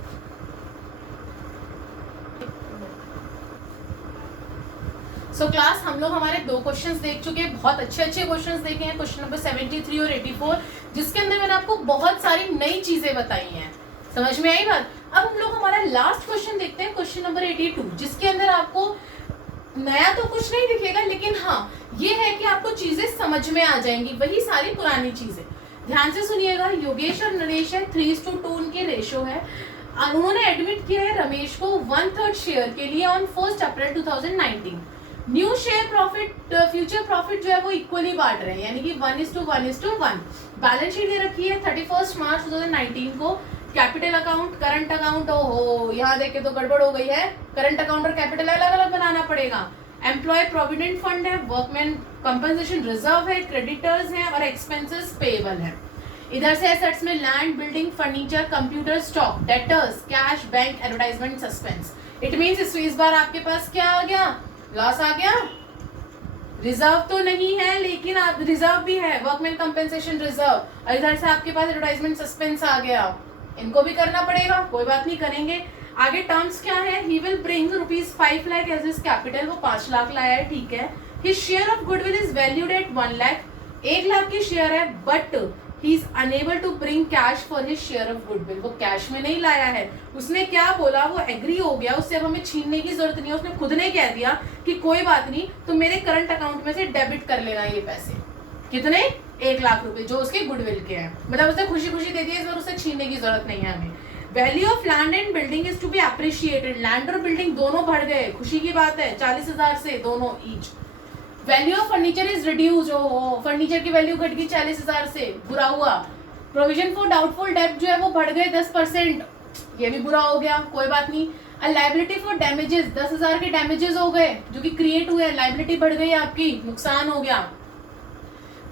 क्लास हम लोग हमारे 2 क्वेश्चंस देख चुके हैं, बहुत अच्छे क्वेश्चंस देखे हैं, क्वेश्चन नंबर 73 और 84, जिसके अंदर मैंने आपको बहुत सारी नई चीजें बताई हैं। समझ में आई बात। अब हम लोग हमारा लास्ट क्वेश्चन देखते हैं, क्वेश्चन नंबर 82, जिसके अंदर आपको नया तो कुछ नहीं दिखेगा, लेकिन हाँ ये है कि आपको चीजें समझ में आ जाएंगी, वही सारी पुरानी चीजें। ध्यान से सुनिएगा। योगेश और नरेश है, 3:2 उनके रेशो है। उन्होंने एडमिट किया है रमेश को 1/3 शेयर के लिए on 1 April 2019। New share profit, future profit जो है वो इक्वली बांट रहे हैं, यानी कि 1:1:1। बैलेंस शीट दे रखी है 31 मार्च 2019 को। कैपिटल अकाउंट, करंट अकाउंट, ओहो यहाँ देखे तो गड़बड़ हो गई है, करंट अकाउंट और कैपिटल अलग अलग बनाना पड़ेगा। एम्प्लॉय प्रोविडेंट फंड है, वर्कमैन कंपनसेशन रिजर्व है, क्रेडिटर्स हैं और एक्सपेंसेस पेएबल है। इधर से एसेट्स में land, building, furniture, computer, stock, debtors, cash, bank, advertisement, suspense. It means इस बार आपके पास क्या आ गया, लॉस आ गया। रिजर्व तो नहीं है, लेकिन आप रिजर्व भी है, वर्कमैन कंपेंसेशन रिजर्व, और इधर से आपके पास एडवर्टाइजमेंट सस्पेंस आ गया। इनको भी करना पड़ेगा, कोई बात नहीं, करेंगे। आगे टर्म्स क्या है, he will bring ₹5 lakh as his capital, वो 5 लाख लाया है, ठीक है। His share of goodwill is valued at 1 lakh, 1 lakh की शेयर है, but he is unable to bring cash for his share of goodwill, वो कैश में नहीं लाया है। उसने क्या बोला, वो एग्री हो गया, उससे अब हमें छीनने की जरूरत नहीं है। उसने खुद ने कह दिया कि कोई बात नहीं, तो मेरे करंट अकाउंट में से डेबिट कर लेना ये पैसे, कितने, 1 लाख रुपए, जो उसके गुडविल के हैं। मतलब उसने खुशी खुशी दे दिया, इस बार उससे छीनने की जरूरत नहीं है हमें। Value of land and building is to be appreciated, land और बिल्डिंग दोनों बढ़ गए, खुशी की बात है, 40,000 से दोनों each. Value of furniture is reduce, furniture की वैल्यू घट गई 40,000 से, बुरा हुआ। प्रोविजन फॉर डाउटफुल डेब्ट जो है वो बढ़ गए 10%, ये भी बुरा हो गया, कोई बात नहीं। लाइबिलिटी फॉर डैमेजेस, 10,000 के डैमेजेस हो गए जो कि क्रिएट हुए, लाइबिलिटी बढ़ गई आपकी, नुकसान हो गया।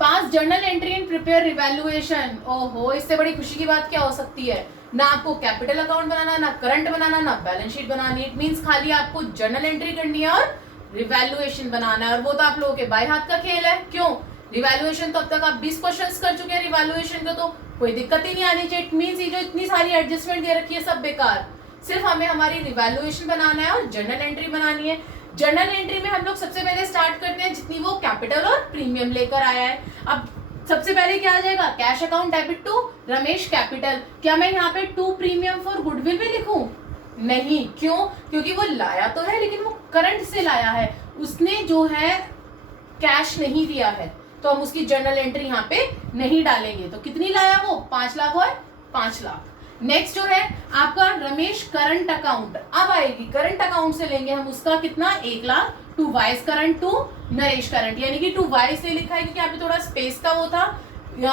पास journal entry and prepare revaluation, ओहो इससे बड़ी खुशी की बात क्या हो सकती है। ना आपको कैपिटल अकाउंट बनाना, ना करंट बनाना, ना बैलेंस शीट बनानी, इट मींस खाली आपको जर्नल एंट्री करनी है और रिवैल्यूएशन बनाना है, और वो तो आप लोगों के बाई हाथ का खेल है। क्यों, रिवैल्यूएशन तो अब तक आप 20 क्वेश्चंस कर चुके हैं रिवैल्यूएशन का, तो कोई दिक्कत ही नहीं आनी चाहिए। इट मींस ये जो इतनी सारी एडजस्टमेंट दे रखी है सब बेकार, सिर्फ हमें हमारी रिवैल्यूएशन बनाना है और जर्नल एंट्री बनानी है। जर्नल एंट्री में हम लोग सबसे पहले स्टार्ट करते हैं जितनी वो कैपिटल और प्रीमियम लेकर आया है। अब सबसे पहले क्या आ जाएगा, cash account debit to Ramesh capital. क्या मैं यहाँ पे 2 प्रीमियम फॉर गुडविल भी लिखूं, नहीं, क्यों, क्योंकि वो लाया तो है लेकिन वो करंट से लाया है, उसने जो है कैश नहीं दिया है, तो हम उसकी जर्नल एंट्री यहाँ पे नहीं डालेंगे। तो कितनी लाया वो, 5 लाख और 5 लाख। नेक्स्ट जो है आपका रमेश करंट अकाउंट, अब आएगी करंट अकाउंट से लेंगे हम उसका कितना, 1 लाख, to vice current to Naresh current, यानी कि टू वाइस से लिखा है क्योंकि यहाँ पे थोड़ा स्पेस का वो था,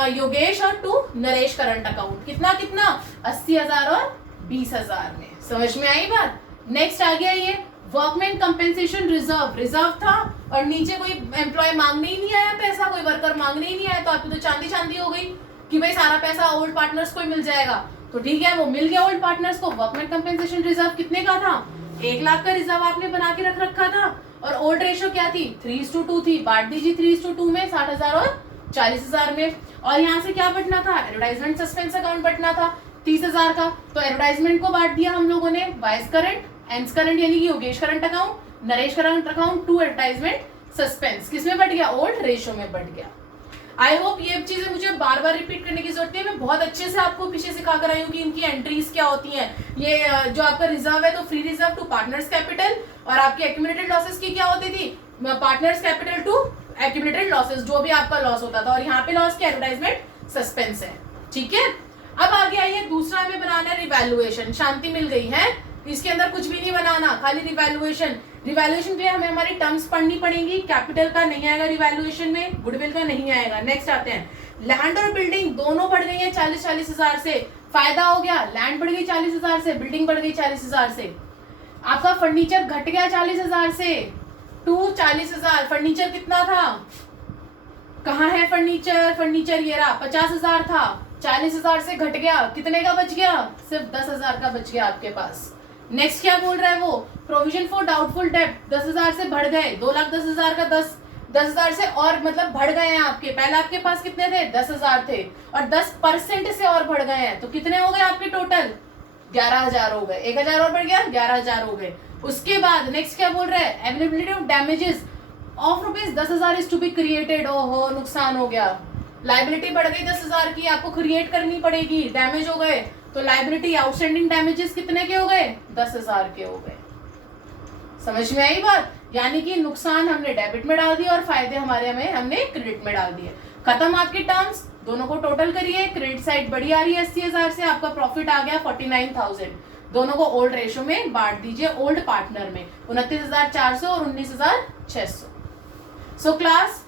योगेश और टू नरेश करंट अकाउंट, कितना कितना 80,000 और 20,000 में। समझ में आई बात। नेक्स्ट आ गया ये वर्कमैन कंपेंसेशन रिजर्व, रिजर्व था और नीचे कोई एम्प्लॉय मांगने ही नहीं आया पैसा, कोई वर्कर मांगने ही नहीं आया, तो आपकी तो चांदी चांदी हो गई कि भाई सारा पैसा ओल्ड पार्टनर्स को ही मिल जाएगा। तो ठीक है, वो मिल गया ओल्ड पार्टनर्स को। वर्कमैन कंपेंसेशन रिजर्व कितने का था? 1 लाख का रिजर्व आपने बना के रख रखा था और ओल्ड रेशो क्या थी? 3:2 थी। बांट दीजिए 3:2 में 60,000 और 40,000 में। और यहाँ से क्या बटना था? एडवर्टाइजमेंट सस्पेंस अकाउंट बटना था 30,000 का। तो एडवर्टाइजमेंट को बांट दिया हम लोगों ने वाइस करंट, एंड्स करंट यानी कि Yogesh current account, Naresh current account to advertisement suspense. किसमें बट गया? ओल्ड रेशो में बट गया। आई होप ये चीजें मुझे बार बार रिपीट करने की जरूरत नहीं है, मैं बहुत अच्छे से आपको पीछे सिखा कर आई हूँ कि इनकी एंट्रीज क्या होती हैं। ये जो आपका रिजर्व है तो free reserve to partners capital, और आपकी एक्यूमुलेटेड लॉसेस की क्या होती थी? Partners capital to accumulated losses, जो भी आपका लॉस होता था। और यहाँ पे लॉस की एडवर्टाइजमेंट सस्पेंस है। ठीक है, अब आगे आइए, दूसरा हमें बनाना है रिवैल्यूएशन। शांति मिल गई है, इसके अंदर कुछ भी नहीं बनाना, खाली रिवैल्यूएशन। रिवैल्यूएशन के लिए हमें हमारी टर्म्स पढ़नी पड़ेंगी। कैपिटल का नहीं आएगा रिवैल्यूएशन में, गुडविल का नहीं आएगा। नेक्स्ट आते हैं, लैंड और बिल्डिंग दोनों बढ़ गई है 40-40 हजार से। फायदा हो गया, लैंड बढ़ गई 40 हजार से, बिल्डिंग बढ़ गई 40 हजार से। आपका फर्नीचर घट गया 40 हजार से टू 40 हजार। फर्नीचर कितना था? कहाँ है फर्नीचर? फर्नीचर ये रहा, 50 हजार था, 40 हजार से घट गया, कितने का बच गया? सिर्फ 10 हजार का बच गया आपके पास। नेक्स्ट क्या बोल रहा है वो? प्रोविजन फॉर डाउटफुल डेट 10 हजार से बढ़ गए, 2,10,000 का 10 हजार से और मतलब बढ़ गए हैं आपके। पहले आपके पास कितने थे? 10 हजार थे और 10% से और बढ़ गए हैं, तो कितने हो गए आपके टोटल? 11,000 हो गए। 1,000 और बढ़ गया, 11,000 हो गए। उसके बाद नेक्स्ट क्या बोल रहा है? Availability of damages of ₹10,000 is to be created. ओहो, नुकसान हो गया, लाइबिलिटी बढ़ गई 10,000 की, आपको क्रिएट करनी पड़ेगी, डैमेज हो गए, तो लाइबिलिटी आउटस्टैंडिंग डैमेजेस कितने के हो गए? 10,000 के हो गए। समझ में आई बात? यानी कि नुकसान हमने डेबिट में डाल दिया और फायदे हमारे में हमने क्रेडिट में डाल दिए। खत्म आपके टर्म्स, दोनों को टोटल करिए। क्रेडिट साइड बड़ी आ रही है 80,000 से, आपका प्रॉफिट आ गया 49,000। दोनों को ओल्ड रेशो में बांट दीजिए, ओल्ड पार्टनर में 29,400 और 19,600। सो क्लास,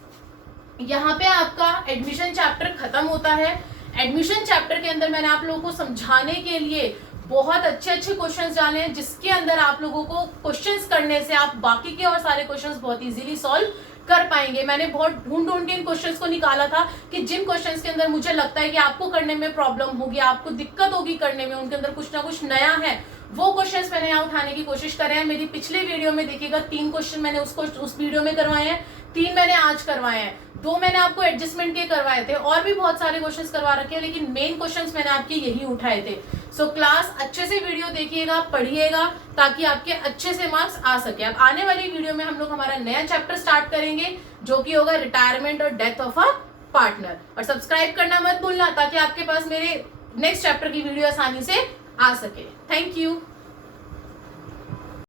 यहाँ पे आपका एडमिशन चैप्टर खत्म होता है। एडमिशन चैप्टर के अंदर मैंने आप लोगों को समझाने के लिए बहुत अच्छे अच्छे क्वेश्चंस डाले हैं, जिसके अंदर आप लोगों को क्वेश्चंस करने से आप बाकी के और सारे क्वेश्चंस बहुत इजीली सॉल्व कर पाएंगे। मैंने बहुत ढूंढ ढूंढ के इन क्वेश्चंस को निकाला था कि जिन क्वेश्चंस के अंदर मुझे लगता है कि आपको करने में प्रॉब्लम होगी, आपको दिक्कत होगी करने में, उनके अंदर कुछ ना कुछ नया है, वो क्वेश्चंस मैंने यहाँ उठाने की कोशिश कर रहे हैं। मेरी पिछले वीडियो में देखिएगा 3 क्वेश्चन मैंने उस वीडियो में करवाए हैं, 3 मैंने आज करवाए हैं, 2 मैंने आपको एडजस्टमेंट के करवाए थे, और भी बहुत सारे क्वेश्चंस करवा रखे हैं, लेकिन मेन क्वेश्चंस मैंने आपके यही उठाए थे। सो क्लास अच्छे से वीडियो देखिएगा, पढ़िएगा, ताकि आपके अच्छे से मार्क्स आ सके। अब आने वाली वीडियो में हम लोग हमारा नया चैप्टर स्टार्ट करेंगे, जो कि होगा रिटायरमेंट और डेथ ऑफ अ पार्टनर। और सब्सक्राइब करना मत भूलना, ताकि आपके पास मेरे नेक्स्ट चैप्टर की वीडियो आसानी से आ सके। Thank you.